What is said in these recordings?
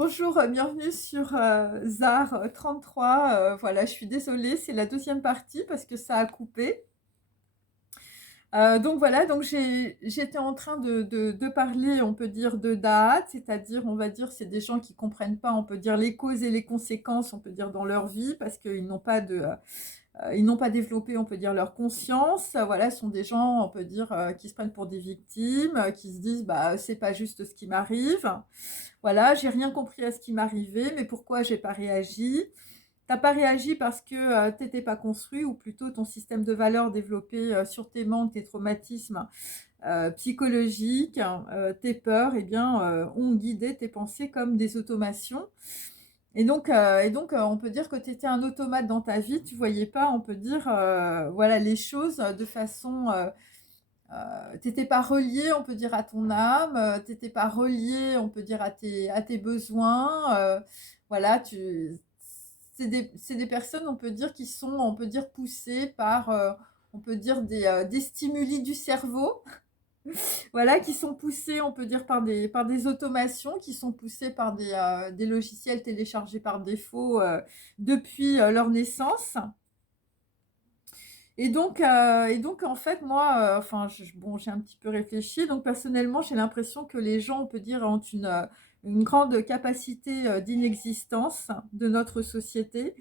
Bonjour, bienvenue sur ZAR 33. Voilà, je suis désolée, c'est la deuxième partie parce que ça a coupé. Donc voilà, donc j'étais en train de parler, on peut dire, de Da'at, c'est-à-dire, on va dire, c'est des gens qui comprennent pas, on peut dire, les causes et les conséquences, on peut dire, dans leur vie, parce qu'ils n'ont pas ils n'ont pas développé, on peut dire, leur conscience. Voilà, ce sont des gens, on peut dire, qui se prennent pour des victimes, qui se disent, bah, c'est pas juste ce qui m'arrive. Voilà, j'ai rien compris à ce qui m'arrivait, mais pourquoi j'ai pas réagi? T'as pas réagi parce que t'étais pas construit, ou plutôt ton système de valeurs développé sur tes manques, tes traumatismes psychologiques, tes peurs, eh bien, ont guidé tes pensées comme des automations. Et donc, on peut dire que tu étais un automate dans ta vie, tu voyais pas, on peut dire, voilà, les choses de façon t'étais pas relié, on peut dire, à ton âme, t'étais pas relié, on peut dire, à tes besoins. Voilà, c'est des personnes, on peut dire, qui sont, on peut dire, poussées par, on peut dire, des stimuli du cerveau. Voilà, qui sont poussées, on peut dire, par des automations, qui sont poussées par des logiciels téléchargés par défaut depuis leur naissance. Et donc, en fait, moi, enfin, bon, j'ai un petit peu réfléchi. Donc, personnellement, j'ai l'impression que les gens, on peut dire, ont une grande capacité d'inexistence de notre société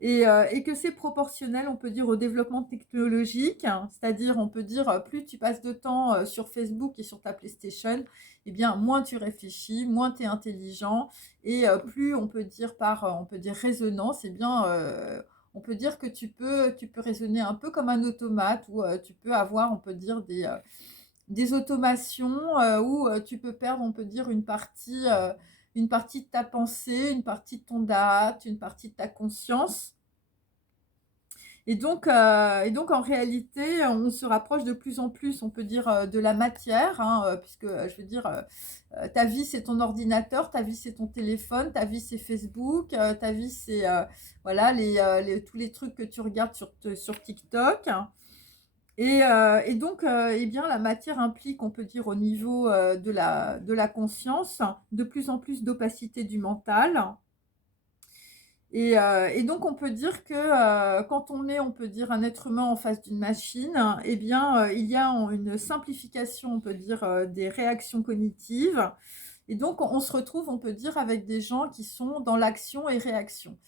et que c'est proportionnel, on peut dire, au développement technologique. C'est-à-dire, on peut dire, plus tu passes de temps sur Facebook et sur ta PlayStation, eh bien, moins tu réfléchis, moins tu es intelligent et plus, on peut dire, on peut dire, résonance, eh bien, on peut dire que tu peux raisonner un peu comme un automate ou tu peux avoir, on peut dire, des automations où tu peux perdre, on peut dire, une partie de ta pensée, une partie de ton date, une partie de ta conscience. Et donc, en réalité, on se rapproche de plus en plus, on peut dire, de la matière, hein, puisque, je veux dire, ta vie, c'est ton ordinateur, ta vie, c'est ton téléphone, ta vie, c'est Facebook, ta vie, c'est, voilà, tous les trucs que tu regardes sur TikTok. Et donc, eh bien, la matière implique, on peut dire, au niveau de la conscience, de plus en plus d'opacité du mental. Et donc, on peut dire que quand on est, on peut dire, un être humain en face d'une machine, eh bien, il y a une simplification, on peut dire, des réactions cognitives. Et donc, on se retrouve, on peut dire, avec des gens qui sont dans l'action et réaction.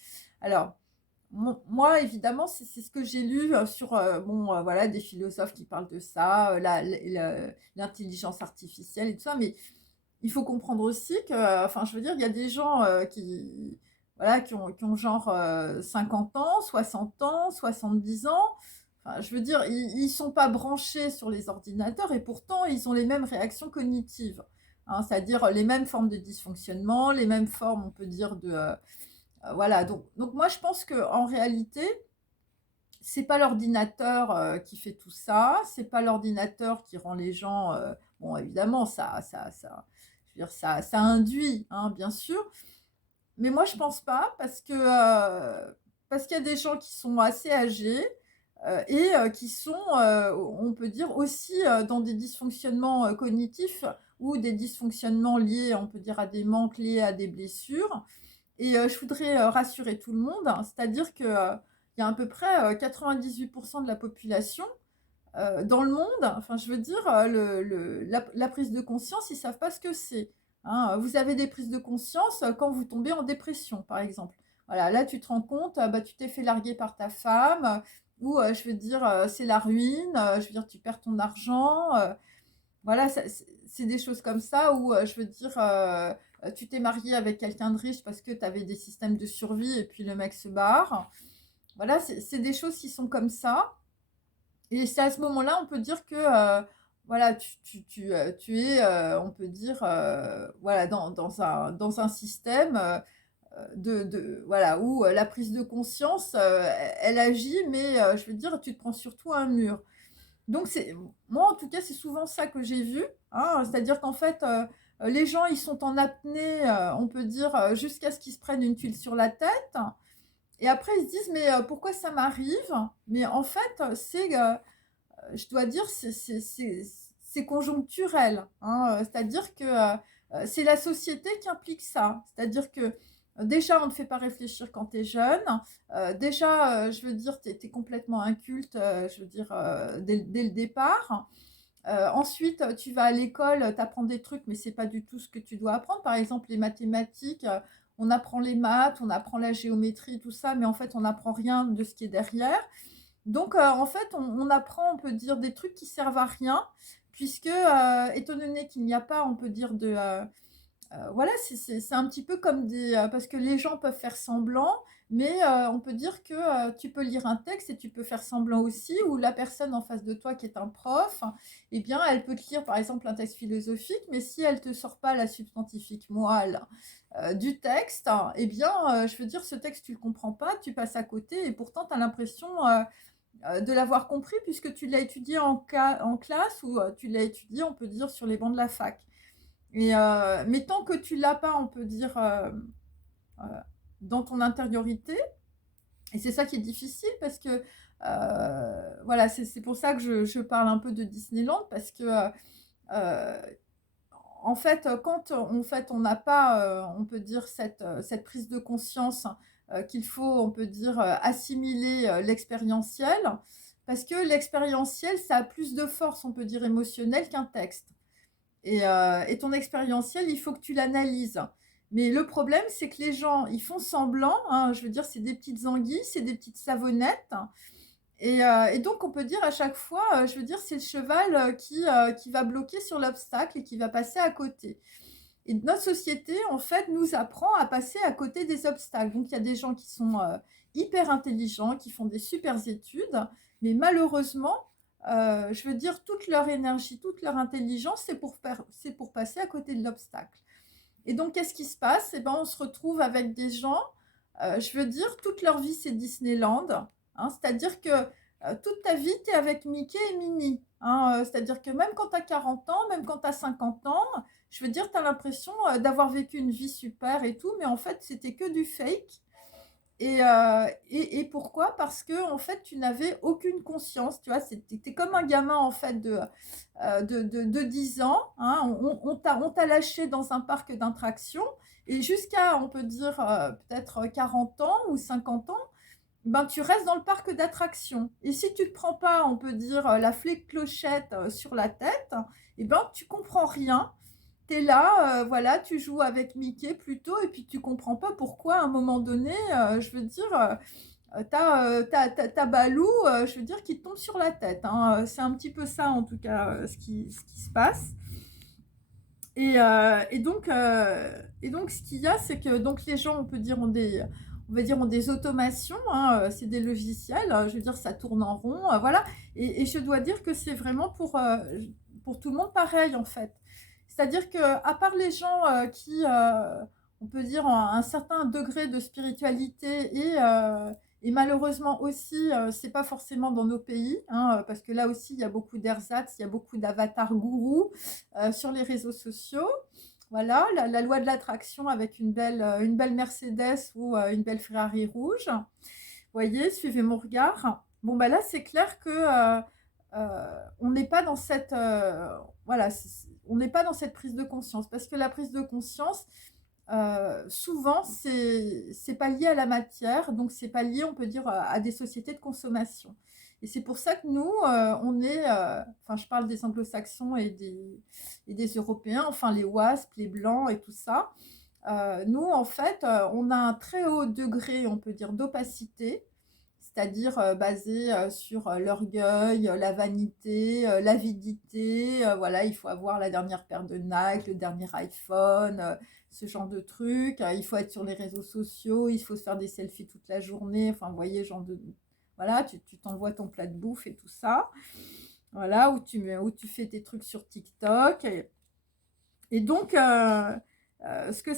Alors, moi, évidemment, c'est ce que j'ai lu sur bon, voilà, des philosophes qui parlent de ça, l'intelligence artificielle et tout ça, mais il faut comprendre aussi que, enfin, je veux dire, il y a des gens qui, voilà, qui ont genre 50 ans, 60 ans, 70 ans. Enfin, je veux dire, ils sont pas branchés sur les ordinateurs et pourtant, ils ont les mêmes réactions cognitives. Hein, c'est-à-dire les mêmes formes de dysfonctionnement, les mêmes formes, on peut dire, voilà. Donc moi, je pense qu'en réalité, c'est pas l'ordinateur qui fait tout ça, c'est pas l'ordinateur qui rend les gens. Bon, évidemment, je veux dire, ça induit, hein, bien sûr. Mais moi, je pense pas parce qu'il y a des gens qui sont assez âgés et qui sont, on peut dire, aussi dans des dysfonctionnements cognitifs ou des dysfonctionnements liés, on peut dire, à des manques liés à des blessures. Et je voudrais rassurer tout le monde, hein, c'est-à-dire que il y a à peu près 98% de la population dans le monde, enfin je veux dire, la prise de conscience, ils ne savent pas ce que c'est. Hein. Vous avez des prises de conscience quand vous tombez en dépression, par exemple. Voilà, là tu te rends compte, bah, tu t'es fait larguer par ta femme, ou je veux dire, c'est la ruine, je veux dire, tu perds ton argent. Voilà, c'est des choses comme ça où, je veux dire, tu t'es marié avec quelqu'un de riche parce que tu avais des systèmes de survie et puis le mec se barre. Voilà, c'est des choses qui sont comme ça. Et c'est à ce moment-là, on peut dire que, voilà, tu es, on peut dire, voilà, dans un système voilà, où la prise de conscience, elle agit, mais je veux dire, tu te prends surtout un mur. Donc moi en tout cas, c'est souvent ça que j'ai vu, hein. C'est-à-dire qu'en fait, les gens, ils sont en apnée, on peut dire, jusqu'à ce qu'ils se prennent une tuile sur la tête et après ils se disent: «Mais pourquoi ça m'arrive?» Mais en fait, je dois dire, c'est conjoncturel, hein, c'est-à-dire que, C'est la société qui implique ça. C'est-à-dire que déjà, on ne fait pas réfléchir quand tu es jeune. Déjà, je veux dire, tu es complètement inculte, je veux dire, dès le départ. Ensuite, tu vas à l'école, tu apprends des trucs, mais c'est pas du tout ce que tu dois apprendre. Par exemple, les mathématiques, on apprend les maths, on apprend la géométrie, tout ça, mais en fait, on n'apprend rien de ce qui est derrière. Donc, en fait, on apprend, on peut dire, des trucs qui servent à rien, puisque, étant donné qu'il n'y a pas, on peut dire, voilà, c'est un petit peu comme parce que les gens peuvent faire semblant, mais on peut dire que tu peux lire un texte et tu peux faire semblant aussi, ou la personne en face de toi qui est un prof, eh bien, elle peut te lire par exemple un texte philosophique, mais si elle te sort pas la substantifique moelle du texte, eh bien, je veux dire, ce texte, tu le comprends pas, tu passes à côté, et pourtant, tu as l'impression de l'avoir compris, puisque tu l'as étudié en classe, ou tu l'as étudié, on peut dire, sur les bancs de la fac. Mais tant que tu l'as pas, on peut dire, euh, dans ton intériorité, et c'est ça qui est difficile parce que, voilà, c'est pour ça que je parle un peu de Disneyland, parce que, euh, en fait, quand on n'a pas, on peut dire, cette prise de conscience qu'il faut, on peut dire, assimiler l'expérientiel, parce que l'expérientiel, ça a plus de force, on peut dire, émotionnelle qu'un texte. Et ton expérientiel, il faut que tu l'analyses. Mais le problème, c'est que les gens, ils font semblant, hein, je veux dire, c'est des petites anguilles, c'est des petites savonnettes. Et donc, on peut dire à chaque fois, je veux dire, c'est le cheval qui va bloquer sur l'obstacle et qui va passer à côté. Et notre société, en fait, nous apprend à passer à côté des obstacles. Donc, il y a des gens qui sont hyper intelligents, qui font des super études, mais malheureusement, je veux dire, toute leur énergie, toute leur intelligence, c'est pour passer à côté de l'obstacle. Et donc, qu'est-ce qui se passe? Eh ben, on se retrouve avec des gens, je veux dire, toute leur vie, c'est Disneyland. Hein, c'est-à-dire que toute ta vie, tu es avec Mickey et Minnie. Hein, c'est-à-dire que même quand tu as 40 ans, même quand tu as 50 ans, je veux dire, tu as l'impression d'avoir vécu une vie super et tout, mais en fait, c'était que du fake. Et pourquoi? Parce que en fait, tu n'avais aucune conscience, tu vois, c'était comme un gamin en fait de 10 ans, hein, on t'a lâché dans un parc d'attractions, et jusqu'à, on peut dire, peut-être 40 ans ou 50 ans, ben, tu restes dans le parc d'attractions. Et si tu ne te prends pas, on peut dire, la clochette sur la tête, et ben, tu comprends rien. Tu es là, voilà, tu joues avec Mickey plutôt, et puis tu comprends pas pourquoi à un moment donné, je veux dire, t'as Balou, je veux dire, qui te tombe sur la tête. Hein. C'est un petit peu ça, en tout cas, ce qui se passe. Et donc, ce qu'il y a, c'est que donc, les gens, on peut dire, on va dire, ont des automations, hein, c'est des logiciels, je veux dire, ça tourne en rond, voilà. Et je dois dire que c'est vraiment pour tout le monde pareil, en fait. C'est-à-dire que, à part les gens qui, on peut dire, ont un certain degré de spiritualité, et malheureusement aussi, c'est pas forcément dans nos pays, hein, parce que là aussi, il y a beaucoup d'ersatz, il y a beaucoup d'avatars gourous sur les réseaux sociaux. Voilà, la loi de l'attraction avec une belle Mercedes ou une belle Ferrari rouge. Vous voyez, suivez mon regard. Bon, bah là, c'est clair que on n'est pas dans cette, voilà, on n'est pas dans cette prise de conscience, parce que la prise de conscience, souvent, c'est pas lié à la matière, donc c'est pas lié, on peut dire, à des sociétés de consommation. Et c'est pour ça que nous, on est, enfin, je parle des anglo-saxons et des Européens, enfin les WASP, les Blancs et tout ça. Nous, en fait, on a un très haut degré, on peut dire, d'opacité, c'est-à-dire basé sur l'orgueil, la vanité, l'avidité. Voilà, il faut avoir la dernière paire de Nike, le dernier iPhone, ce genre de trucs. Il faut être sur les réseaux sociaux, il faut se faire des selfies toute la journée. Enfin, vous voyez, genre de... Voilà, tu t'envoies ton plat de bouffe et tout ça. Voilà, où tu fais tes trucs sur TikTok. Et donc, ce que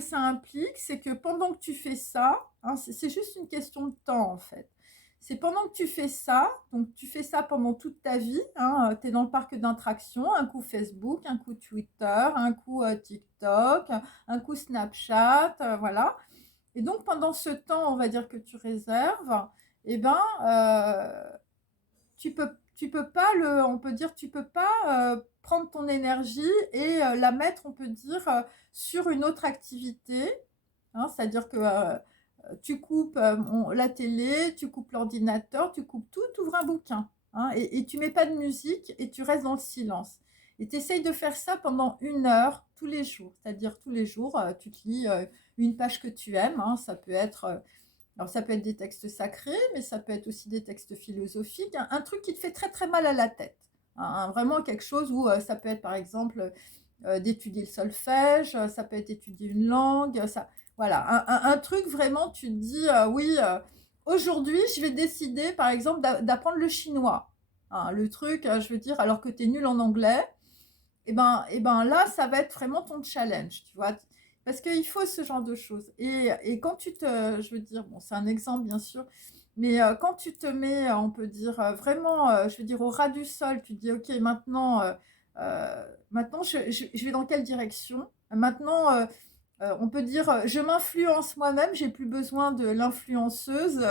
ça implique, c'est que pendant que tu fais ça, hein, c'est juste une question de temps en fait. C'est pendant que tu fais ça, donc tu fais ça pendant toute ta vie, hein, tu es dans le parc d'attractions, un coup Facebook, un coup Twitter, un coup TikTok, un coup Snapchat, voilà. Et donc pendant ce temps, on va dire que tu réserves, eh ben, tu peux pas on peut dire, tu peux pas prendre ton énergie et la mettre, on peut dire, sur une autre activité, hein. C'est-à-dire que tu coupes la télé, tu coupes l'ordinateur, tu coupes tout, tu ouvres un bouquin, hein, et tu mets pas de musique et tu restes dans le silence. Et tu essayes de faire ça pendant 1 heure tous les jours. C'est-à-dire tous les jours, tu te lis une page que tu aimes, hein. Ça peut être, alors ça peut être des textes sacrés, mais ça peut être aussi des textes philosophiques, un truc qui te fait très très mal à la tête, hein, vraiment quelque chose où ça peut être par exemple d'étudier le solfège, ça peut être d'étudier une langue, ça, voilà, un truc vraiment, tu te dis, oui, aujourd'hui, je vais décider, par exemple, d'apprendre le chinois, hein, le truc, je veux dire, alors que tu es nul en anglais, et ben là, ça va être vraiment ton challenge, tu vois, parce qu'il faut ce genre de choses. Et quand je veux dire, bon, c'est un exemple, bien sûr, mais quand tu te mets, on peut dire, vraiment, je veux dire, au ras du sol, tu te dis, ok, maintenant, je vais dans quelle direction? Maintenant, on peut dire, je m'influence moi-même, j'ai plus besoin de l'influenceuse,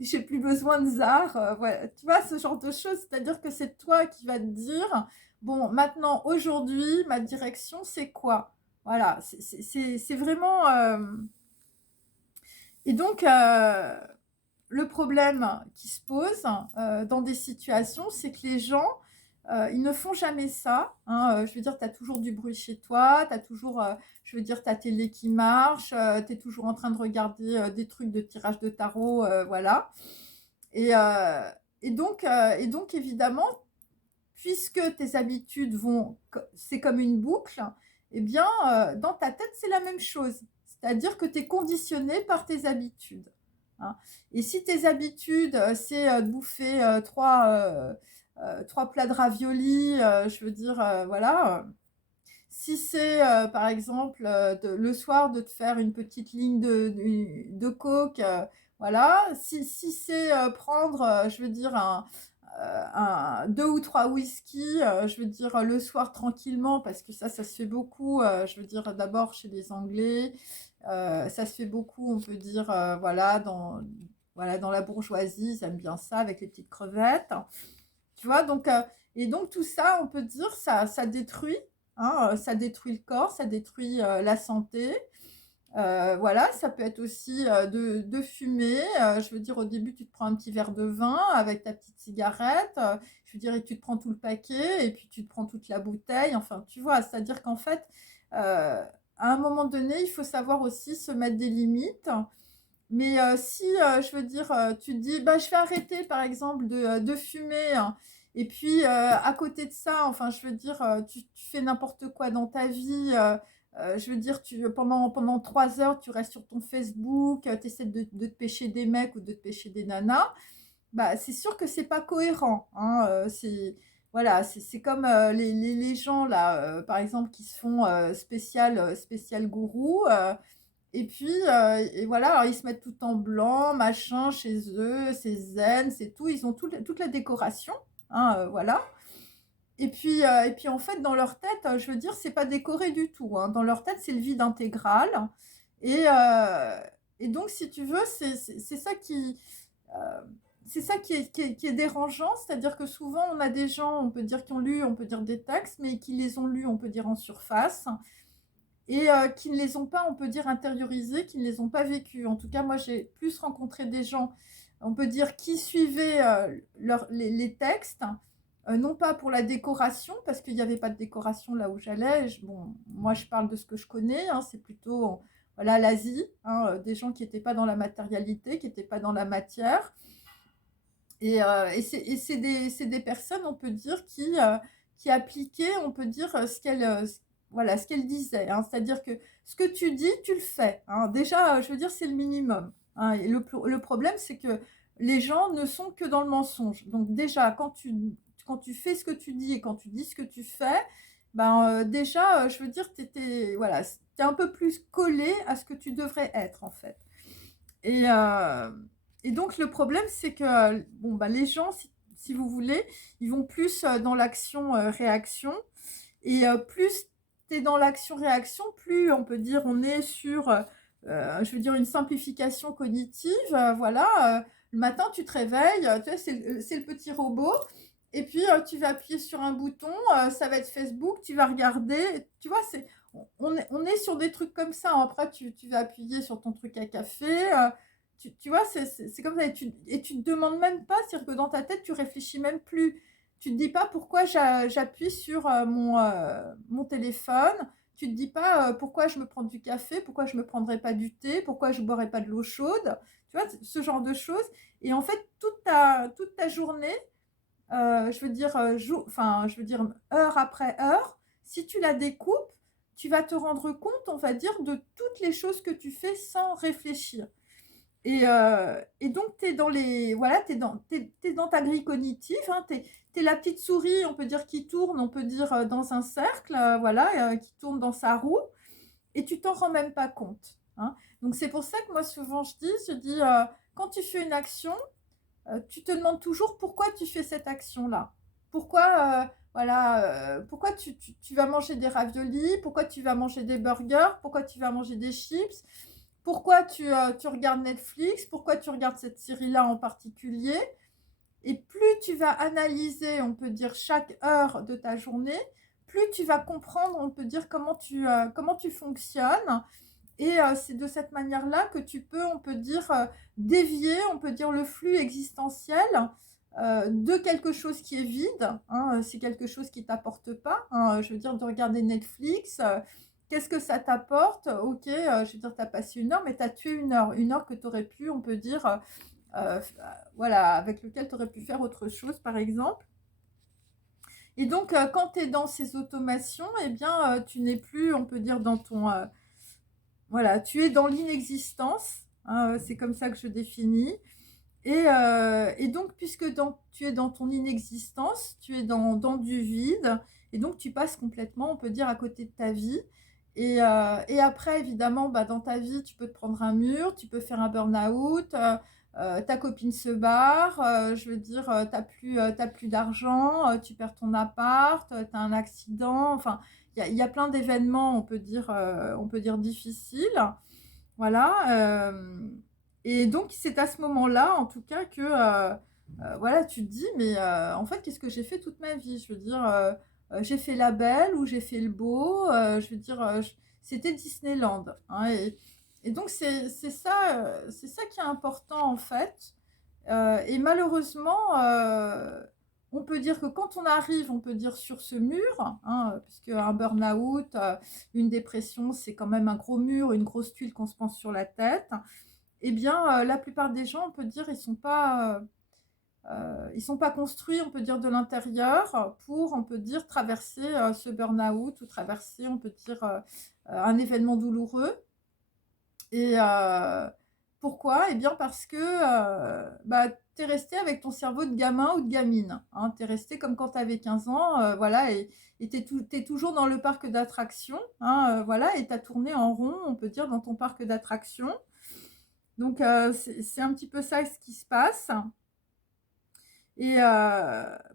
j'ai plus besoin de Zare, voilà. Tu vois, ce genre de choses, c'est-à-dire que c'est toi qui vas te dire, bon, maintenant, aujourd'hui, ma direction, c'est quoi? Voilà, c'est vraiment... Et donc, le problème qui se pose dans des situations, c'est que les gens, ils ne font jamais ça, hein. Je veux dire, tu as toujours du bruit chez toi, tu as toujours, je veux dire, ta télé qui marche, tu es toujours en train de regarder des trucs de tirage de tarot, voilà. Et, euh, et donc, évidemment, puisque tes habitudes vont, c'est comme une boucle, eh bien, dans ta tête, c'est la même chose. C'est-à-dire que tu es conditionné par tes habitudes, hein. Et si tes habitudes, c'est de bouffer trois plats de raviolis, je veux dire, voilà. Si c'est, par exemple, le soir, de te faire une petite ligne de coke, voilà. Si c'est prendre, je veux dire, deux ou trois whisky, je veux dire, le soir tranquillement, parce que ça se fait beaucoup, je veux dire, d'abord chez les Anglais, ça se fait beaucoup, on peut dire, voilà, dans la bourgeoisie, ils aiment bien ça avec les petites crevettes. Tu vois, donc, et donc tout ça, on peut dire, ça détruit, hein, ça détruit le corps, ça détruit la santé. Voilà, ça peut être aussi de fumer. Je veux dire, au début, tu te prends un petit verre de vin avec ta petite cigarette. Je veux dire, et tu te prends tout le paquet, et puis tu te prends toute la bouteille. Enfin, tu vois, c'est-à-dire qu'en fait, à un moment donné, il faut savoir aussi se mettre des limites. Mais si, je veux dire, tu te dis, bah, je vais arrêter, par exemple, de fumer, hein, et puis à côté de ça, enfin, je veux dire, tu fais n'importe quoi dans ta vie, je veux dire, pendant 3 heures, tu restes sur ton Facebook, tu essaies de te pêcher des mecs ou de te pêcher des nanas, bah, c'est sûr que c'est pas cohérent, hein, voilà, c'est comme les gens, là, par exemple, qui se font spécial gourou. Et puis, et voilà, alors ils se mettent tout en blanc, machin, chez eux, c'est zen, c'est tout. Ils ont toute la décoration, hein, voilà. Et puis, en fait, dans leur tête, je veux dire, c'est pas décoré du tout, hein. Dans leur tête, c'est le vide intégral. Et, euh, et donc, si tu veux, c'est ça euh, qui est dérangeant. C'est-à-dire que souvent, on a des gens, on peut dire, qui ont lu, on peut dire des textes, mais qui les ont lus, on peut dire, en surface, et qui ne les ont pas, on peut dire, intériorisés, qui ne les ont pas vécus. En tout cas, moi, j'ai plus rencontré des gens, on peut dire, qui suivaient les textes, non pas pour la décoration, parce qu'il n'y avait pas de décoration là où j'allais. Bon, moi, je parle de ce que je connais, hein, c'est plutôt, voilà, l'Asie, hein, des gens qui n'étaient pas dans la matérialité, qui n'étaient pas dans la matière. Et c'est des personnes, on peut dire, qui appliquaient, on peut dire, voilà, ce qu'elles disaient, hein. C'est-à-dire que ce que tu dis, tu le fais, hein. Déjà, je veux dire, c'est le minimum, hein. Et le problème, c'est que les gens ne sont que dans le mensonge. Donc déjà, quand tu fais ce que tu dis et quand tu dis ce que tu fais, ben, déjà, je veux dire, voilà, t'es un peu plus collé à ce que tu devrais être, en fait. Et, euh, et donc, le problème, c'est que bon, bah, les gens, si vous voulez, ils vont plus dans l'action-réaction. Et plus tu es dans l'action-réaction, plus on peut dire on est sur, je veux dire, une simplification cognitive. Voilà, le matin, tu te réveilles, tu vois, c'est le petit robot. et puis, tu vas appuyer sur un bouton, ça va être Facebook, tu vas regarder, tu vois? On est sur des trucs comme ça. Après tu vas appuyer sur ton truc à café, tu vois? C'est comme ça et tu te demandes même pas, c'est-à-dire que dans ta tête, tu réfléchis même plus. Tu te dis pas: «Pourquoi j'appuie sur, mon téléphone?» Tu te dis pas, «Pourquoi je me prends du café? Pourquoi je me prendrais pas du thé? Pourquoi je boirais pas de l'eau chaude?» Tu vois? Ce genre de choses et en fait, toute ta journée, je veux dire, enfin, je veux dire, heure après heure, si tu la découpes, tu vas te rendre compte, on va dire, de toutes les choses que tu fais sans réfléchir. Et donc, tu es dans les, voilà, t'es dans ta grille cognitive, hein, tu es la petite souris, on peut dire, qui tourne, on peut dire, dans un cercle, voilà, qui tourne dans sa roue, et tu t'en rends même pas compte, hein. Donc, c'est pour ça que moi, souvent, je dis, quand tu fais une action, tu te demandes toujours pourquoi tu fais cette action-là. Pourquoi, voilà, pourquoi tu vas manger des raviolis, pourquoi tu vas manger des burgers, pourquoi tu vas manger des chips, pourquoi tu regardes Netflix, pourquoi tu regardes cette série-là en particulier. Et plus tu vas analyser, on peut dire, chaque heure de ta journée, plus tu vas comprendre, on peut dire, comment tu fonctionnes, et c'est de cette manière-là que tu peux, on peut dire, dévier, on peut dire, le flux existentiel, de quelque chose qui est vide, hein, c'est quelque chose qui t'apporte pas, hein, je veux dire, de regarder Netflix, qu'est-ce que ça t'apporte? OK, je veux dire, tu as passé 1 heure, mais tu as tué 1 heure. 1 heure que tu aurais pu, on peut dire, voilà, avec lequel tu aurais pu faire autre chose, par exemple. Et donc, quand tu es dans ces automations, eh bien, tu n'es plus, on peut dire, dans ton, voilà, tu es dans l'inexistence, hein, c'est comme ça que je définis. Et donc, puisque tu es dans ton inexistence, tu es dans du vide, et donc tu passes complètement, on peut dire, à côté de ta vie. Et après, évidemment, bah, dans ta vie, tu peux te prendre un mur, tu peux faire un burn-out, ta copine se barre, je veux dire, t'as plus d'argent, tu perds ton appart, tu as un accident, enfin, il y a plein d'événements, on peut dire difficiles. Voilà, et donc c'est à ce moment-là, en tout cas, que, voilà, tu te dis: «Mais, en fait, qu'est-ce que j'ai fait toute ma vie?» Je veux dire, j'ai fait la belle ou j'ai fait le beau, je veux dire, c'était Disneyland, hein, et donc c'est ça qui est important, en fait, et malheureusement, on peut dire que quand on arrive, on peut dire, sur ce mur, hein, puisque un burn-out, une dépression, c'est quand même un gros mur, une grosse tuile qu'on se pense sur la tête. Eh bien, la plupart des gens, on peut dire, ils sont pas construits, on peut dire, de l'intérieur pour, on peut dire, traverser, ce burn-out ou traverser, on peut dire, un événement douloureux. Et pourquoi? Eh bien, parce que, bah, tu es resté avec ton cerveau de gamin ou de gamine, hein. Tu es resté comme quand tu avais 15 ans, voilà, et tu es toujours dans le parc d'attractions, hein, voilà, et tu as tourné en rond, on peut dire, dans ton parc d'attractions. Donc, c'est un petit peu ça ce qui se passe. Et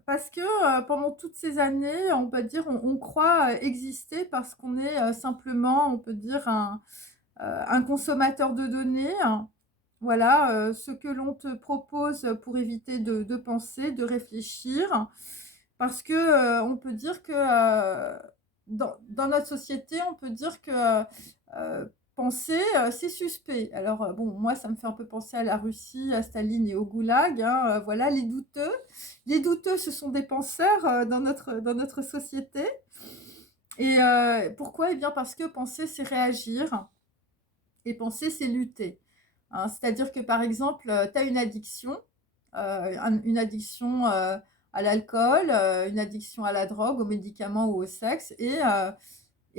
parce que, pendant toutes ces années, on peut dire, on croit, exister parce qu'on est, simplement, on peut dire, un consommateur de données, hein. Voilà, ce que l'on te propose pour éviter de penser, de réfléchir. Parce que, on peut dire que, dans notre société, on peut dire que, penser, c'est suspect. Alors, bon, moi, ça me fait un peu penser à la Russie, à Staline et au goulag, hein, voilà, les douteux. Les douteux, ce sont des penseurs, dans notre société. Et pourquoi? Eh bien, parce que penser, c'est réagir, et penser, c'est lutter, hein. C'est-à-dire que, par exemple, tu as une addiction, une addiction, à l'alcool, une addiction à la drogue, aux médicaments ou au sexe, et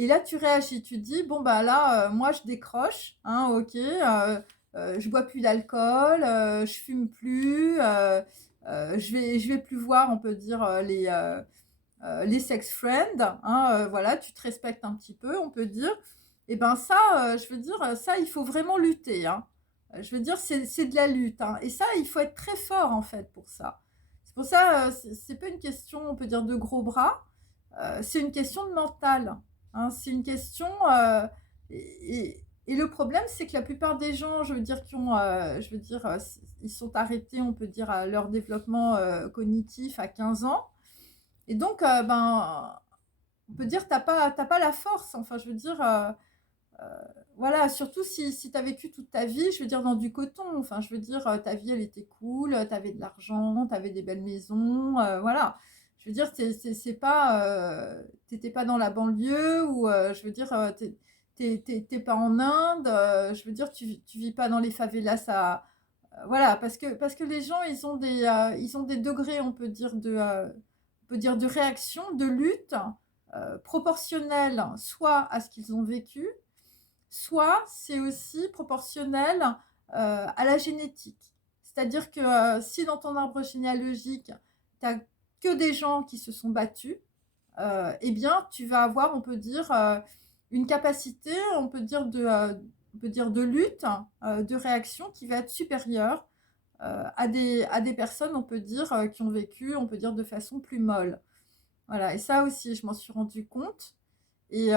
là, tu réagis. Tu te dis: «Bon, bah, là, moi, je décroche, hein, OK, je bois plus d'alcool, je fume plus, je vais plus voir», on peut dire, les sex friends, hein, voilà, tu te respectes un petit peu, on peut dire. Et ben ça, je veux dire, ça, il faut vraiment lutter, hein. Je veux dire, c'est de la lutte, hein, et ça, il faut être très fort, en fait, pour ça. C'est pour ça, c'est pas une question, on peut dire, de gros bras, c'est une question de mental, hein. C'est une question, et Et le problème, c'est que la plupart des gens, je veux dire, ils sont arrêtés, on peut dire, à leur développement cognitif à 15 ans. Et donc, on peut dire, t'as pas la force. Enfin, je veux dire, voilà, surtout si tu as vécu toute ta vie, je veux dire, dans du coton. Enfin, je veux dire, ta vie, elle était cool, tu avais de l'argent, tu avais des belles maisons, voilà. Je veux dire, c'est pas, t'étais pas dans la banlieue ou, je veux dire, t'es pas en Inde, je veux dire, tu vis pas dans les favelas voilà, parce que les gens, ils ont des degrés, on peut dire de réaction, de lutte, proportionnels soit à ce qu'ils ont vécu, soit c'est aussi proportionnel à la génétique. C'est-à-dire que si dans ton arbre généalogique, tu n'as que des gens qui se sont battus, eh bien, tu vas avoir, on peut dire, une capacité, on peut dire de lutte, de réaction qui va être supérieure à des personnes, on peut dire, qui ont vécu, on peut dire, de façon plus molle. Voilà, et ça aussi, je m'en suis rendu compte. Et,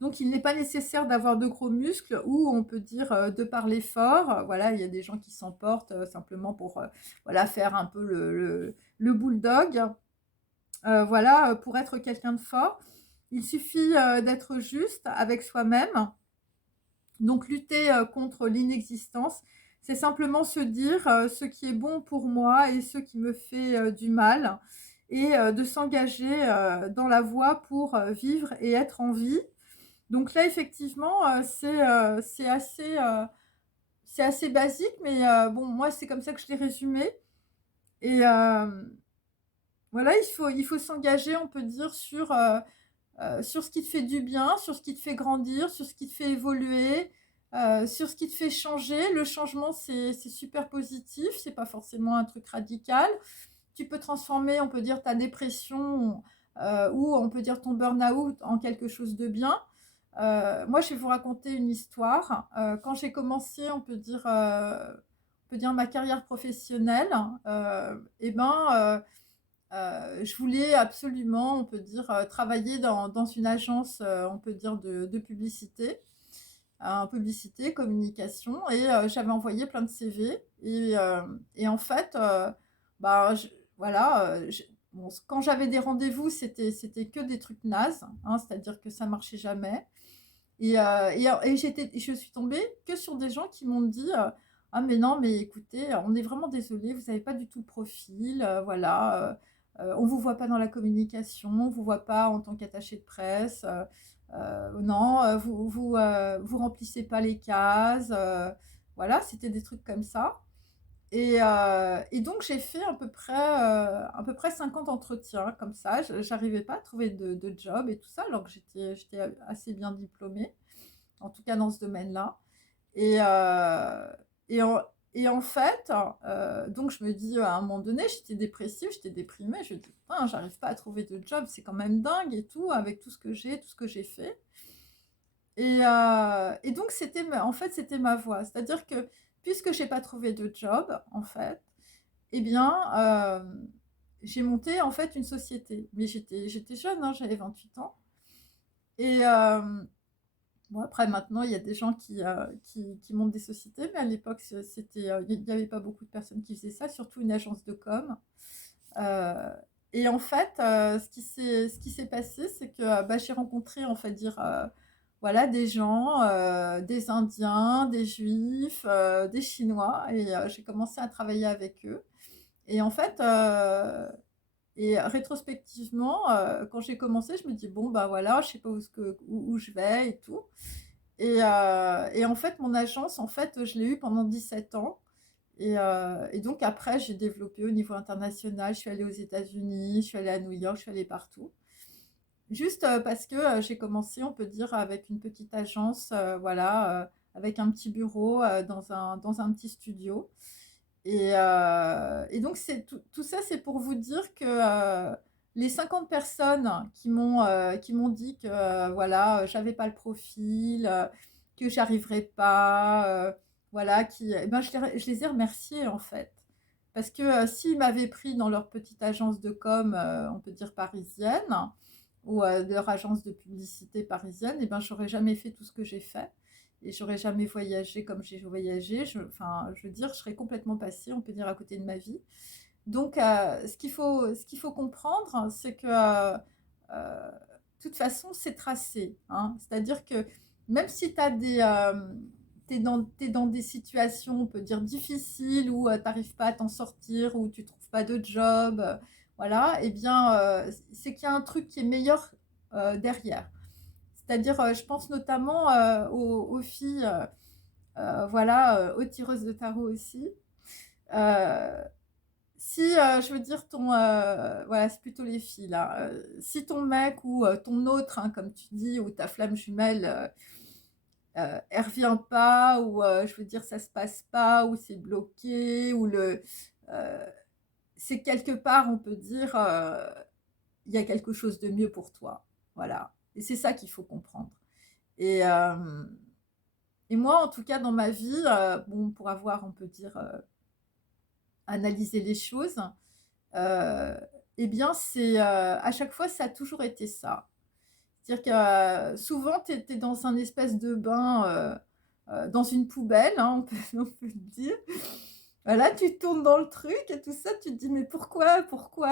donc il n'est pas nécessaire d'avoir de gros muscles ou on peut dire de par l'effort. Voilà, il y a des gens qui s'emportent simplement pour voilà, faire un peu le bulldog. Voilà, pour être quelqu'un de fort, il suffit d'être juste avec soi-même. Donc lutter contre l'inexistence, c'est simplement se dire ce qui est bon pour moi et ce qui me fait du mal et de s'engager dans la voie pour vivre et être en vie. Donc là, effectivement, c'est assez basique, mais bon, moi, c'est comme ça que je l'ai résumé. Et voilà, il faut s'engager, on peut dire, sur ce qui te fait du bien, sur ce qui te fait grandir, sur ce qui te fait évoluer, sur ce qui te fait changer. Le changement, c'est super positif, c'est pas forcément un truc radical. Tu peux transformer, on peut dire, ta dépression ou on peut dire ton burn-out en quelque chose de bien. Moi, je vais vous raconter une histoire. Quand j'ai commencé, on peut dire ma carrière professionnelle, eh ben, je voulais absolument, on peut dire, travailler dans une agence, on peut dire, de publicité, publicité, communication, et j'avais envoyé plein de CV. Et en fait, bah, voilà, bon, quand j'avais des rendez-vous, c'était que des trucs nazes, hein, c'est-à-dire que ça marchait jamais. Je suis tombée que sur des gens qui m'ont dit ah, mais non, mais écoutez, on est vraiment désolé, vous n'avez pas du tout le profil, voilà, on ne vous voit pas dans la communication, on ne vous voit pas en tant qu'attaché de presse, non, vous remplissez pas les cases, voilà, c'était des trucs comme ça. Et donc, j'ai fait à peu près 50 entretiens comme ça. J'arrivais pas à trouver de job et tout ça, alors que j'étais assez bien diplômée, en tout cas dans ce domaine-là. Et, et, en, et en fait, donc je me dis, à un moment donné, j'étais dépressive, j'étais déprimée. Je me dis, putain, j'arrive pas à trouver de job, c'est quand même dingue et tout, avec tout ce que j'ai, tout ce que j'ai fait. Et donc, en fait, c'était ma voie. C'est-à-dire que, puisque j'ai pas trouvé de job, en fait, eh bien, j'ai monté en fait une société. Mais j'étais jeune, hein, j'avais 28 ans. Et bon, après, maintenant, il y a des gens qui montent des sociétés, mais à l'époque, il n'y avait pas beaucoup de personnes qui faisaient ça, surtout une agence de com. Euh, et en fait, ce qui s'est passé, c'est que bah, j'ai rencontré, en fait, voilà, des gens, des Indiens, des Juifs, des Chinois, et j'ai commencé à travailler avec eux. Et en fait, et rétrospectivement, quand j'ai commencé, je me dis, bon, bah voilà, je sais pas où je vais et tout. Et en fait, mon agence, en fait, je l'ai eue pendant 17 ans. Et donc après, j'ai développé au niveau international. Je suis allée aux États-Unis, je suis allée à New York, je suis allée partout. Juste parce que j'ai commencé, on peut dire, avec une petite agence, voilà, avec un petit bureau dans un petit studio. Et donc, tout ça, c'est pour vous dire que les 50 personnes qui m'ont dit que voilà, j'avais pas le profil, que j'arriverais pas, voilà, eh ben, je les ai remerciés en fait. Parce que s'ils m'avaient pris dans leur petite agence de com, on peut dire parisienne, ou de leur agence de publicité parisienne, et ben, j'aurais jamais fait tout ce que j'ai fait. Et j'aurais jamais voyagé comme j'ai voyagé. Enfin, je veux dire, je serais complètement passée, on peut dire, à côté de ma vie. Donc, ce qu'il faut comprendre, c'est que, de toute façon, c'est tracé, hein. C'est-à-dire que même si tu as t'es dans des situations, on peut dire, difficiles, où tu n'arrives pas à t'en sortir, où tu trouves pas de job, voilà, eh bien, c'est qu'il y a un truc qui est meilleur derrière. C'est-à-dire, je pense notamment aux filles, voilà, aux tireuses de tarot aussi. Euh, Si, je veux dire, voilà, c'est plutôt les filles là. Si ton mec ou ton autre, hein, comme tu dis, ou ta flamme jumelle, elle revient pas, ou je veux dire, ça se passe pas, ou c'est bloqué, ou euh, c'est quelque part, on peut dire, il y a quelque chose de mieux pour toi. Voilà. Et c'est ça qu'il faut comprendre. Et, euh, et moi, en tout cas, dans ma vie, bon, pour avoir, on peut dire, analysé les choses, euh, eh bien, à chaque fois, ça a toujours été ça. C'est-à-dire que souvent, tu es dans un espèce de bain, dans une poubelle, hein, on peut le dire. Voilà, tu tournes dans le truc et tout ça, tu te dis, mais pourquoi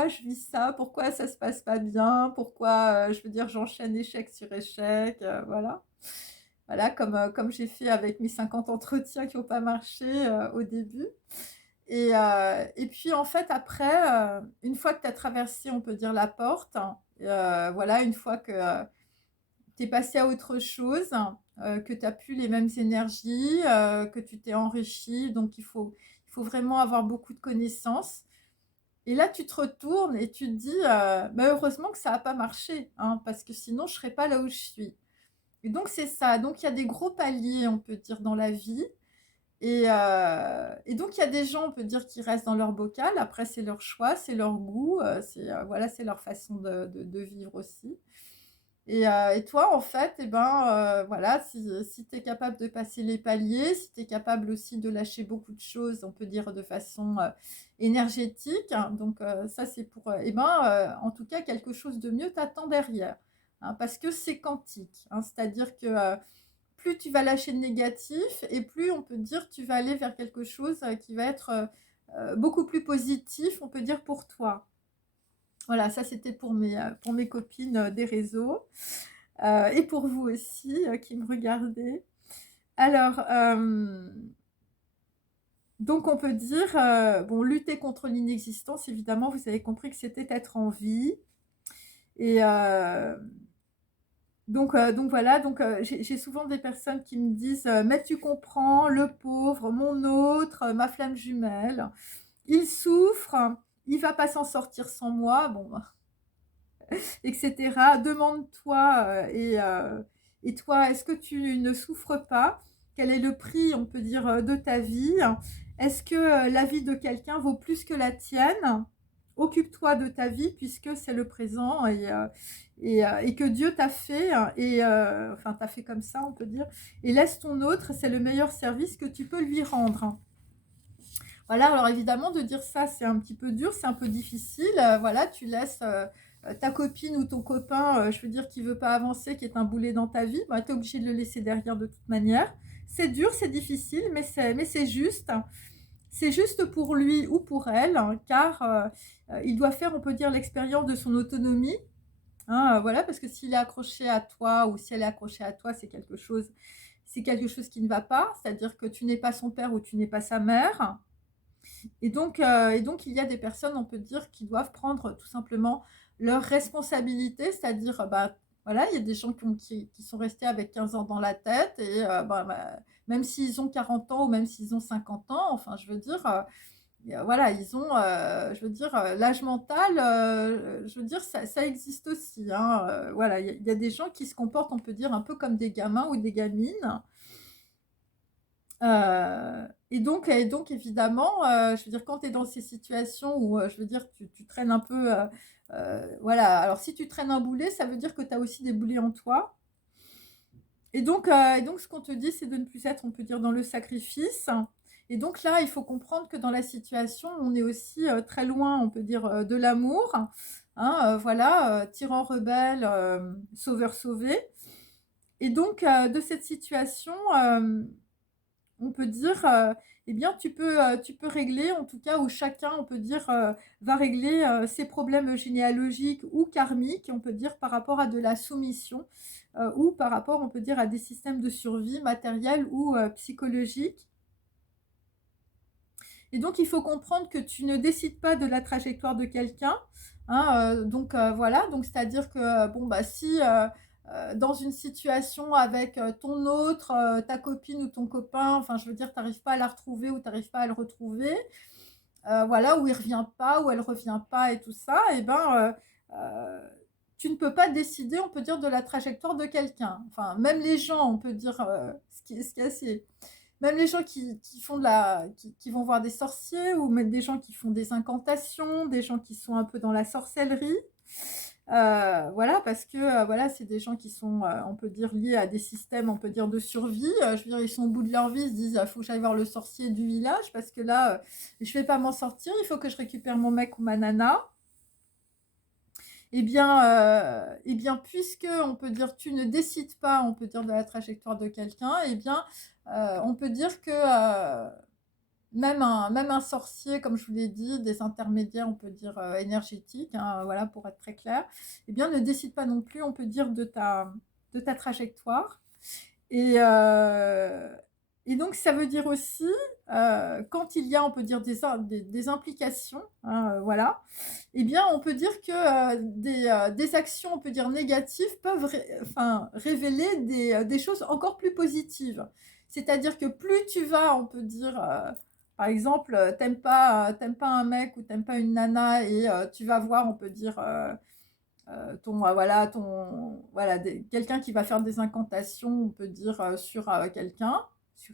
je vis ça? Pourquoi ça se passe pas bien? Pourquoi, je veux dire, j'enchaîne échec sur échec, voilà. Voilà, comme j'ai fait avec mes 50 entretiens qui n'ont pas marché au début. Et puis en fait, après, une fois que tu as traversé, on peut dire, la porte, voilà, une fois que tu es passé à autre chose, que tu n'as plus les mêmes énergies, que tu t'es enrichi, donc il faut vraiment avoir beaucoup de connaissances. Et là, tu te retournes et tu te dis, bah, heureusement que ça n'a pas marché, hein, parce que sinon, je ne serais pas là où je suis. Et donc, c'est ça. Donc, il y a des gros paliers, on peut dire, dans la vie. Et donc, il y a des gens, on peut dire, qui restent dans leur bocal. Après, c'est leur choix, c'est leur goût, voilà, c'est leur façon de vivre aussi. Et toi, en fait, eh ben, voilà, si tu es capable de passer les paliers, si tu es capable aussi de lâcher beaucoup de choses, on peut dire de façon énergétique, hein, donc ça, c'est pour, eh ben, en tout cas, quelque chose de mieux t'attend derrière, hein, parce que c'est quantique, hein, c'est-à-dire que plus tu vas lâcher de négatif et plus on peut dire tu vas aller vers quelque chose qui va être beaucoup plus positif, on peut dire, pour toi. Voilà, ça c'était pour mes copines des réseaux et pour vous aussi qui me regardez. Alors, donc on peut dire, bon, lutter contre l'inexistence, évidemment, vous avez compris que c'était être en vie. Et, donc voilà, donc j'ai souvent des personnes qui me disent mais tu comprends, le pauvre, mon autre, ma flamme jumelle, il souffre, il va pas s'en sortir sans moi, bon, etc. Demande-toi et toi, est-ce que tu ne souffres pas? Quel est le prix, on peut dire, de ta vie? Est-ce que la vie de quelqu'un vaut plus que la tienne? Occupe-toi de ta vie puisque c'est le présent et que Dieu t'a fait, enfin t'a fait comme ça, on peut dire, et laisse ton autre, c'est le meilleur service que tu peux lui rendre. Voilà, alors évidemment, de dire ça, c'est un petit peu dur, c'est un peu difficile. Voilà, tu laisses ta copine ou ton copain, je veux dire, qui veut pas avancer, qui est un boulet dans ta vie, bah, tu es obligé de le laisser derrière de toute manière. C'est dur, c'est difficile, mais c'est juste. C'est juste pour lui ou pour elle, hein, car il doit faire, on peut dire, l'expérience de son autonomie. Hein, voilà, parce que s'il est accroché à toi ou si elle est accrochée à toi, c'est quelque chose qui ne va pas. C'est-à-dire que tu n'es pas son père ou tu n'es pas sa mère. Et donc, il y a des personnes, on peut dire, qui doivent prendre tout simplement leurs responsabilités, c'est-à-dire, bah, voilà, il y a des gens qui sont restés avec 15 ans dans la tête, et même s'ils ont 40 ans ou même s'ils ont 50 ans, enfin, je veux dire, voilà, ils ont, je veux dire, l'âge mental, je veux dire, ça existe aussi, hein, voilà, il y a des gens qui se comportent, on peut dire, un peu comme des gamins ou des gamines. Et donc évidemment, je veux dire, quand tu es dans ces situations où, je veux dire, tu traînes un peu, voilà. Alors si tu traînes un boulet, ça veut dire que tu as aussi des boulets en toi. Et donc ce qu'on te dit, c'est de ne plus être, on peut dire, dans le sacrifice, Et donc là, il faut comprendre que dans la situation, on est aussi très loin, on peut dire, de l'amour, hein, voilà, tyran rebelle, sauveur sauvé. Et donc, de cette situation, on peut dire, eh bien, tu peux régler, en tout cas, où chacun, on peut dire, va régler ses problèmes généalogiques ou karmiques, on peut dire, par rapport à de la soumission, ou par rapport, on peut dire, à des systèmes de survie matériels ou psychologiques. Et donc, il faut comprendre que tu ne décides pas de la trajectoire de quelqu'un, hein, donc voilà, donc c'est-à-dire que bon, bah, si dans une situation avec ton autre, ta copine ou ton copain, enfin, je veux dire, tu n'arrives pas à la retrouver ou tu n'arrives pas à le retrouver, voilà, ou il revient pas, ou elle revient pas et tout ça, et ben, tu ne peux pas décider, on peut dire, de la trajectoire de quelqu'un. Enfin, même les gens, on peut dire, ce qui est assez même les gens qui font qui vont voir des sorciers, ou même des gens qui font des incantations, des gens qui sont un peu dans la sorcellerie. Voilà, parce que voilà, c'est des gens qui sont, on peut dire, liés à des systèmes, on peut dire, de survie. Je veux dire, ils sont au bout de leur vie, ils se disent, il faut que j'aille voir le sorcier du village, parce que là, je vais pas m'en sortir, il faut que je récupère mon mec ou ma nana. Eh bien, puisque on peut dire tu ne décides pas, on peut dire, de la trajectoire de quelqu'un, eh bien, on peut dire que même un sorcier, comme je vous l'ai dit, des intermédiaires, on peut dire énergétiques, hein, voilà, pour être très clair, eh bien, ne décide pas non plus, on peut dire, de ta trajectoire. Et, euh, et donc, ça veut dire aussi, quand il y a, on peut dire, des implications, hein, voilà, eh bien, on peut dire que des actions, on peut dire, négatives peuvent enfin, révéler des choses encore plus positives. C'est-à-dire que plus tu vas, on peut dire, par exemple, t'aimes pas un mec ou t'aimes pas une nana, et tu vas voir, on peut dire, voilà, quelqu'un qui va faire des incantations, on peut dire, sur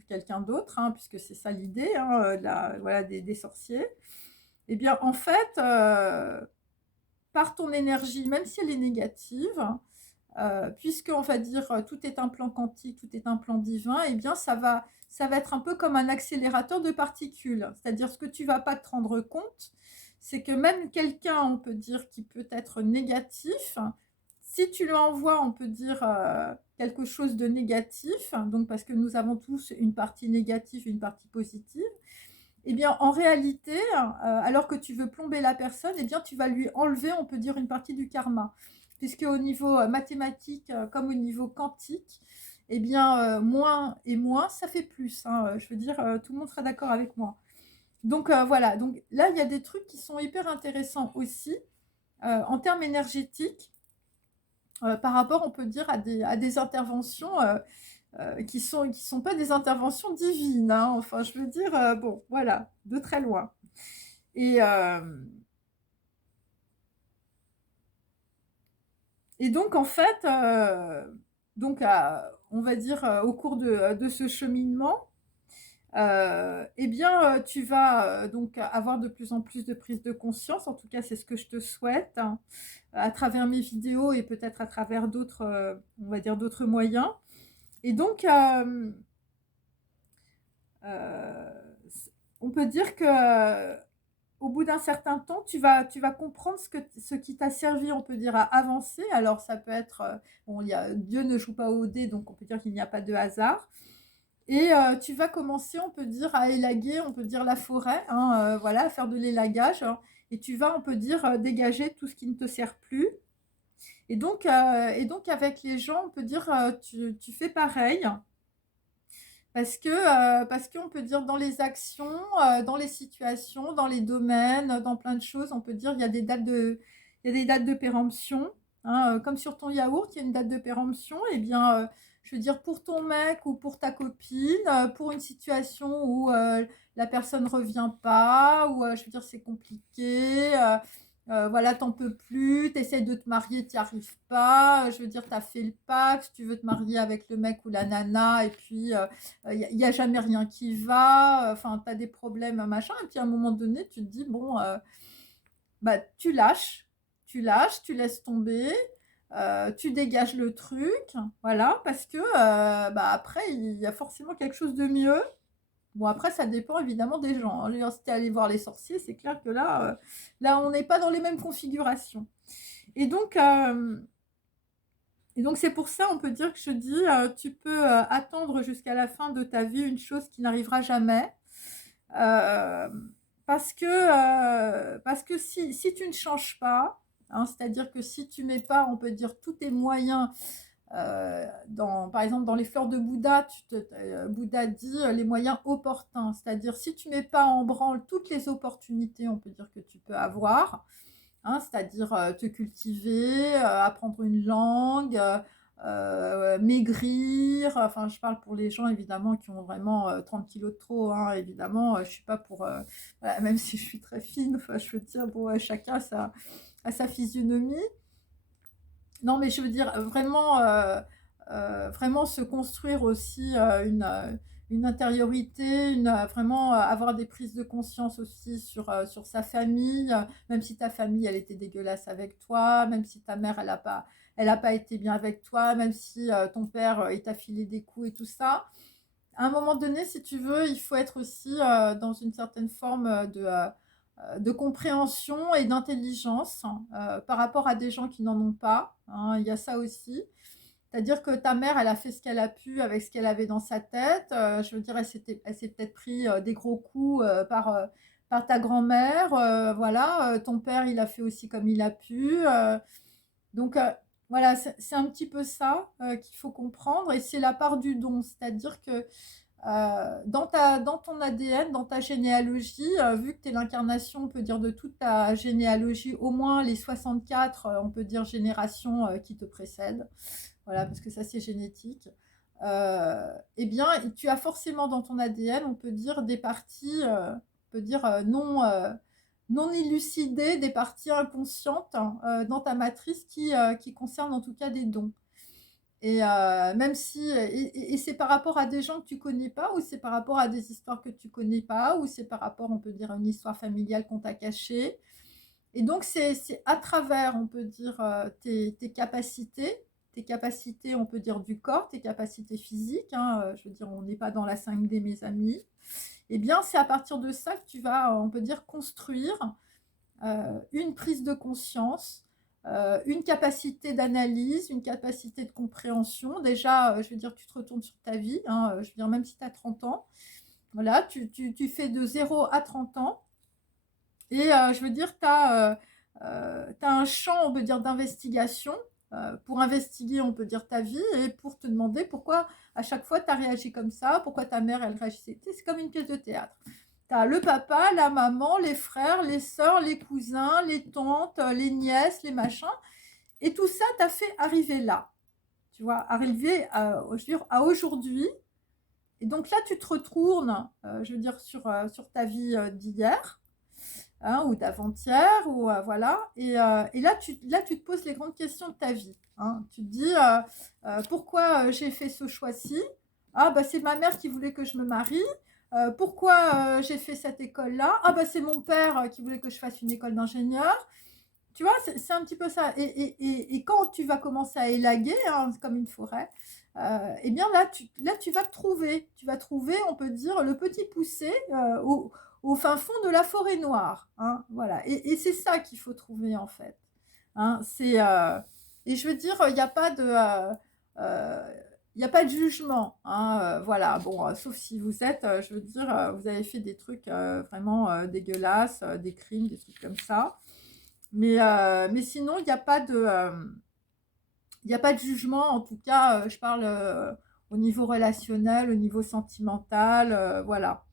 quelqu'un d'autre, hein, puisque c'est ça l'idée, hein, voilà, des sorciers. Eh bien, en fait, par ton énergie, même si elle est négative, puisque on va dire tout est un plan quantique, tout est un plan divin, eh bien ça va être un peu comme un accélérateur de particules. C'est-à-dire, ce que tu vas pas te rendre compte, c'est que même quelqu'un, on peut dire, qui peut être négatif, si tu lui envoies, on peut dire, quelque chose de négatif, donc parce que nous avons tous une partie négative, une partie positive, eh bien, en réalité, alors que tu veux plomber la personne, eh bien, tu vas lui enlever, on peut dire, une partie du karma. Puisque au niveau mathématique, comme au niveau quantique, eh bien, moins et moins, ça fait plus, hein. Je veux dire, tout le monde sera d'accord avec moi. Donc voilà, donc là, il y a des trucs qui sont hyper intéressants aussi, en termes énergétiques, par rapport, on peut dire, à des interventions qui sont pas des interventions divines, hein. Enfin, je veux dire, bon, voilà, de très loin. Et, euh, et donc, en fait, donc, on va dire, au cours de ce cheminement, eh bien, tu vas donc avoir de plus en plus de prise de conscience. En tout cas, c'est ce que je te souhaite, hein, à travers mes vidéos et peut-être à travers d'autres, on va dire, d'autres moyens. Et donc, euh, on peut dire que au bout d'un certain temps, tu vas comprendre ce qui t'a servi, on peut dire, à avancer. Alors, ça peut être, bon, Dieu ne joue pas au dé, donc on peut dire qu'il n'y a pas de hasard. Et tu vas commencer, on peut dire, à élaguer, on peut dire, la forêt, hein, voilà, à faire de l'élagage, hein. Et tu vas, on peut dire, dégager tout ce qui ne te sert plus. Et donc avec les gens, on peut dire, tu fais pareil. Parce qu'on peut dire, dans les actions, dans les situations, dans les domaines, dans plein de choses, on peut dire il y a il y a des dates de péremption, hein, comme sur ton yaourt, il y a une date de péremption. Et bien, je veux dire, pour ton mec ou pour ta copine, pour une situation où la personne revient pas, ou je veux dire, c'est compliqué, voilà, t'en peux plus, t'essayes de te marier, t'y arrives pas, je veux dire, t'as fait le pacte, tu veux te marier avec le mec ou la nana, et puis il n'y a jamais rien qui va, enfin, tu as des problèmes, machin, et puis à un moment donné, tu te dis, bon, bah, tu lâches, tu laisses tomber, tu dégages le truc, voilà, parce que bah, après, il y a forcément quelque chose de mieux. Bon, après, ça dépend évidemment des gens, hein. Je veux dire, si tu es allé voir les sorciers, c'est clair que là, on n'est pas dans les mêmes configurations. Et donc, c'est pour ça, on peut dire que je dis, tu peux attendre jusqu'à la fin de ta vie une chose qui n'arrivera jamais. Euh, parce que si tu ne changes pas, hein, c'est-à-dire que si tu mets pas, on peut dire, tous tes moyens, par exemple, dans les fleurs de Bouddha, Bouddha dit les moyens opportuns, c'est-à-dire si tu mets pas en branle toutes les opportunités, on peut dire que tu peux avoir, hein, c'est-à-dire te cultiver, apprendre une langue, maigrir. Enfin, je parle pour les gens évidemment qui ont vraiment 30 kilos de trop, hein, évidemment, je suis pas pour, voilà, même si je suis très fine, enfin, je veux dire, bon, chacun a sa physionomie. Non, mais je veux dire, vraiment se construire aussi une intériorité, vraiment avoir des prises de conscience aussi sur sa famille, même si ta famille, elle était dégueulasse avec toi, même si ta mère, elle a pas été bien avec toi, même si ton père, il t'a filé des coups et tout ça. À un moment donné, si tu veux, il faut être aussi dans une certaine forme de compréhension et d'intelligence par rapport à des gens qui n'en ont pas, hein. Il y a ça aussi. C'est-à-dire que ta mère, elle a fait ce qu'elle a pu avec ce qu'elle avait dans sa tête. Je veux dire, elle s'est peut-être pris des gros coups par ta grand-mère. Voilà, ton père, il a fait aussi comme il a pu. Donc, voilà, c'est un petit peu ça qu'il faut comprendre. Et c'est la part du don. C'est-à-dire que dans ton ADN, dans ta généalogie, vu que tu es l'incarnation, on peut dire, de toute ta généalogie, au moins les 64, on peut dire, générations qui te précèdent, voilà, parce que ça c'est génétique, eh bien, tu as forcément dans ton ADN, on peut dire, des parties, on peut dire, non élucidées, des parties inconscientes dans ta matrice qui concernent en tout cas des dons. Et même si, et c'est par rapport à des gens que tu connais pas, ou c'est par rapport à des histoires que tu connais pas, ou c'est par rapport, on peut dire, à une histoire familiale qu'on t'a cachée. Et donc, c'est à travers, on peut dire, tes capacités, on peut dire, du corps, tes capacités physiques, hein, je veux dire, on n'est pas dans la 5D, mes amis. Eh bien, c'est à partir de ça que tu vas, on peut dire, construire une prise de conscience, une capacité d'analyse, une capacité de compréhension. Déjà, je veux dire, tu te retournes sur ta vie, hein, je veux dire, même si tu as 30 ans, voilà, tu fais de 0 à 30 ans, et je veux dire, tu as un champ, on peut dire, d'investigation pour investiguer, on peut dire, ta vie, et pour te demander pourquoi à chaque fois tu as réagi comme ça, pourquoi ta mère, elle réagissait. C'est comme une pièce de théâtre. Tu as le papa, la maman, les frères, les sœurs, les cousins, les tantes, les nièces, les machins. Et tout ça t'a fait arriver là. Tu vois, arriver je veux dire, à aujourd'hui. Et donc là, tu te retournes, je veux dire, sur ta vie d'hier, hein, ou d'avant-hier, ou voilà. Et là, tu te poses les grandes questions de ta vie, hein. Tu te dis, pourquoi j'ai fait ce choix-ci? Ah, bah, c'est ma mère qui voulait que je me marie. Pourquoi j'ai fait cette école-là? Ah, bah, c'est mon père qui voulait que je fasse une école d'ingénieur. Tu vois, c'est un petit peu ça. Et quand tu vas commencer à élaguer, hein, comme une forêt, eh bien là, tu vas te trouver. Tu vas trouver, on peut dire, le petit poussé au fin fond de la forêt noire, hein, voilà. Et c'est ça qu'il faut trouver, en fait, hein. Et je veux dire, il n'y a pas de... il n'y a pas de jugement, hein, voilà. Bon, sauf si vous êtes, je veux dire, vous avez fait des trucs vraiment dégueulasses, des crimes, des trucs comme ça. Mais sinon, il y a pas de jugement. En tout cas, je parle au niveau relationnel, au niveau sentimental, voilà.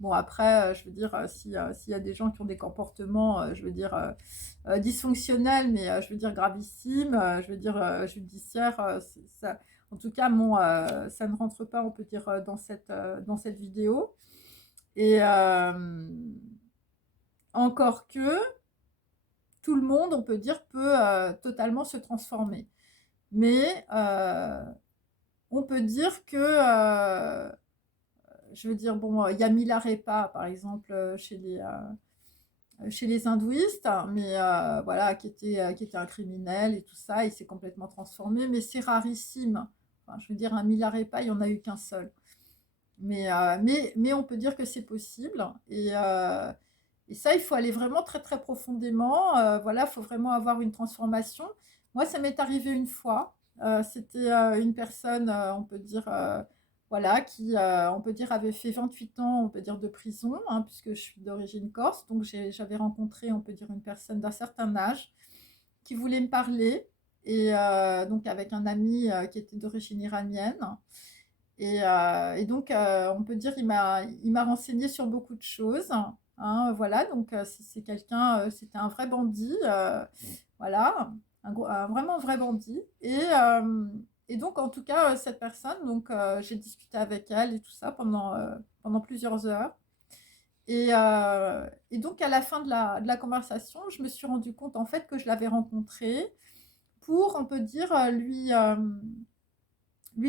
Bon, après, je veux dire, s'il y a des gens qui ont des comportements, je veux dire, dysfonctionnels, mais je veux dire gravissimes, je veux dire judiciaires, ça, en tout cas, ça ne rentre pas, on peut dire, dans cette vidéo. Et encore que, tout le monde, on peut dire, peut totalement se transformer. Mais on peut dire que, je veux dire, bon, il y a Milarepa, par exemple, chez les hindouistes, mais voilà, qui était un criminel et tout ça, il s'est complètement transformé, mais c'est rarissime. Enfin, je veux dire, un Milarepa, il n'y en a eu qu'un seul. Mais on peut dire que c'est possible et ça, il faut aller vraiment très, très profondément, voilà, il faut vraiment avoir une transformation. Moi, ça m'est arrivé une fois, c'était, une personne, on peut dire, voilà, qui, on peut dire, avait fait 28 ans, on peut dire, de prison, hein, puisque je suis d'origine corse. Donc j'avais rencontré, on peut dire, une personne d'un certain âge qui voulait me parler et donc avec un ami, qui était d'origine iranienne et donc, on peut dire il m'a renseigné sur beaucoup de choses, hein, voilà. Donc, c'est quelqu'un, c'était un vrai bandit, voilà, un vraiment vrai bandit et donc en tout cas, cette personne, donc, j'ai discuté avec elle et tout ça pendant plusieurs heures et donc à la fin de la conversation, je me suis rendu compte, en fait, que je l'avais rencontré pour, on peut dire, lui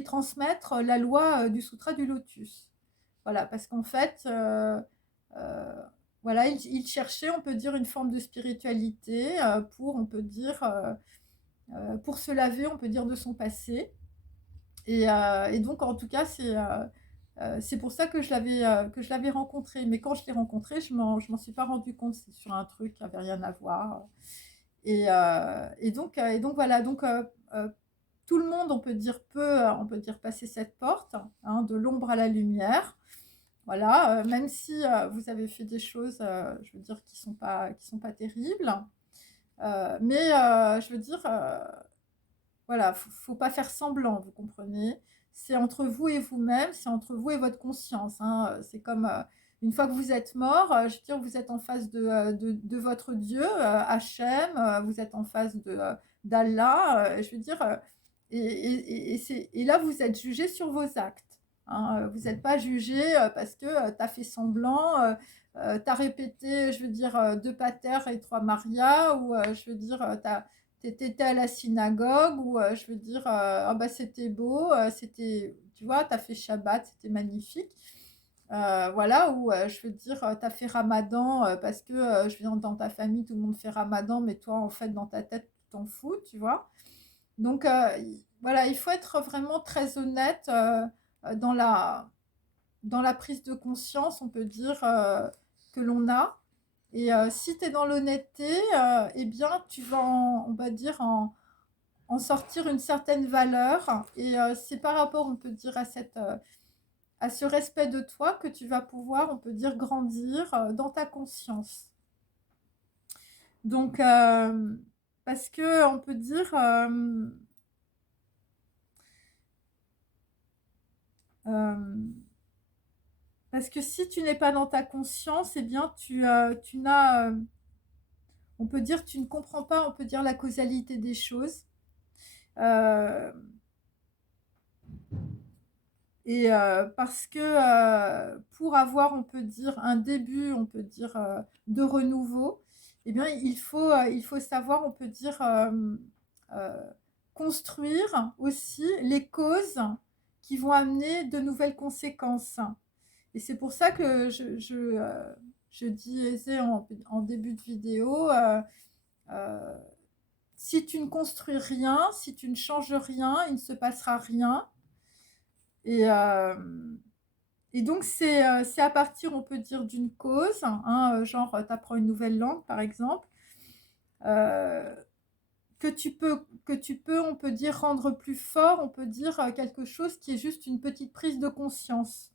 transmettre la loi du Sutra du Lotus. Voilà, parce qu'en fait, voilà, il cherchait, on peut dire, une forme de spiritualité pour, on peut dire, pour se laver, on peut dire, de son passé. Et donc, en tout cas, c'est pour ça que je l'avais rencontré. Mais quand je l'ai rencontré, je m'en suis pas rendu compte. C'est sur un truc qui avait rien à voir. Et donc voilà. Donc, tout le monde, on peut dire, peut passer cette porte, hein, de l'ombre à la lumière. Voilà, même si vous avez fait des choses, je veux dire, qui sont pas terribles. Mais je veux dire, voilà, faut pas faire semblant, vous comprenez? C'est entre vous et vous-même, c'est entre vous et votre conscience, hein. C'est comme une fois que vous êtes mort, je veux dire, vous êtes en face de votre Dieu, Hachem, vous êtes en face d'Allah, je veux dire, et là, vous êtes jugé sur vos actes, hein. Vous n'êtes pas jugé parce que tu as fait semblant, tu as répété, je veux dire, deux Pater et trois Maria, ou je veux dire, t'étais à la synagogue ou je veux dire, ah bah c'était beau, c'était, tu vois, t'as fait Shabbat, c'était magnifique. Voilà, ou je veux dire, t'as fait Ramadan parce que je viens dans ta famille, tout le monde fait Ramadan, mais toi, en fait, dans ta tête, tu t'en fous, tu vois. Donc, voilà, il faut être vraiment très honnête dans la prise de conscience, on peut dire, que l'on a. Et si tu es dans l'honnêteté, eh bien, tu vas, on va dire, en sortir une certaine valeur. Et c'est par rapport, on peut dire, à ce respect de toi que tu vas pouvoir, on peut dire, grandir dans ta conscience. Donc, parce que on peut dire, parce que si tu n'es pas dans ta conscience, eh bien, tu n'as, on peut dire, tu ne comprends pas, on peut dire, la causalité des choses. Euh, Et parce que pour avoir, on peut dire, un début, on peut dire, de renouveau, eh bien, il faut savoir, on peut dire, euh, construire aussi les causes qui vont amener de nouvelles conséquences. Et c'est pour ça que je disais en début de vidéo, euh, si tu ne construis rien, si tu ne changes rien, il ne se passera rien. Et, donc, c'est à partir, on peut dire, d'une cause, hein, genre, tu apprends une nouvelle langue, par exemple, euh, que tu peux, on peut dire, rendre plus fort, on peut dire, quelque chose qui est juste une petite prise de conscience.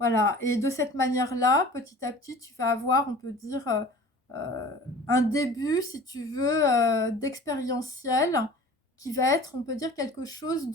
Voilà, et de cette manière-là, petit à petit, tu vas avoir, on peut dire, un début, si tu veux, d'expérientiel, qui va être, on peut dire, quelque chose